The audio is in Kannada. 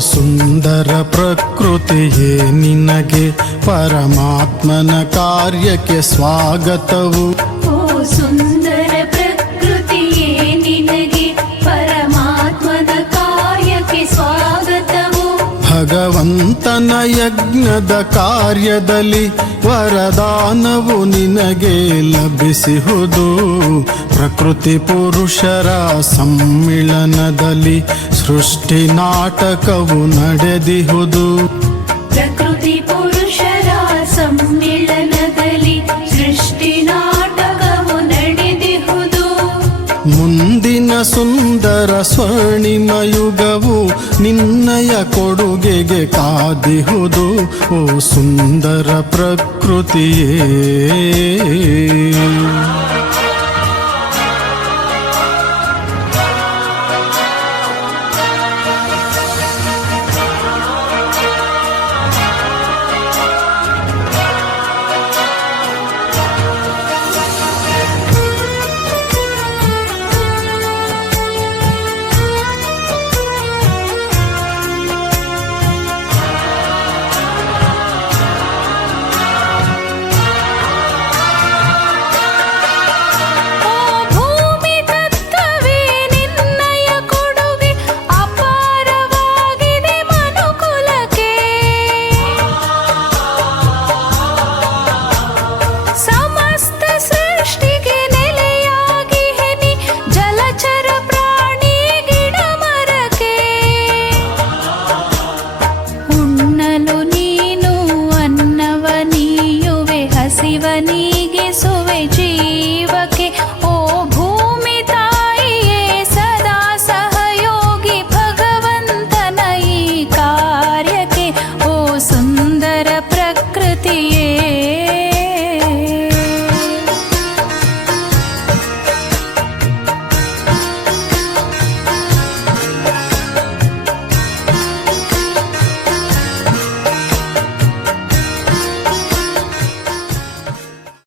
ಸುಂದರ ಪ್ರಕೃತಿಯೇ ನಿನಗೆ ಪರಮಾತ್ಮನ ಕಾರ್ಯಕ್ಕೆ ಸ್ವಾಗತವು. ಭಗವಂತನ ಯಜ್ಞದ ಕಾರ್ಯದಲ್ಲಿ ವರದಾನವು ನಿನಗೆ ಲಭಿಸುವುದು ಪ್ರಕೃತಿ ಪುರುಷರ ಸಮ್ಮಿಳನದಲ್ಲಿ ಸೃಷ್ಟಿ ನಾಟಕವು ನಡೆದಿಹುದು. ಪ್ರಕೃತಿ ಮುಂದಿನ ಸುಂದರ ಸ್ವರ್ಣಿಮ ಯುಗವು ನಿನ್ನಯ ಕೊಡುಗೆಗೆ ಕಾದಿಹುದು ಓ ಸುಂದರ ಪ್ರಕೃತಿಯೇ.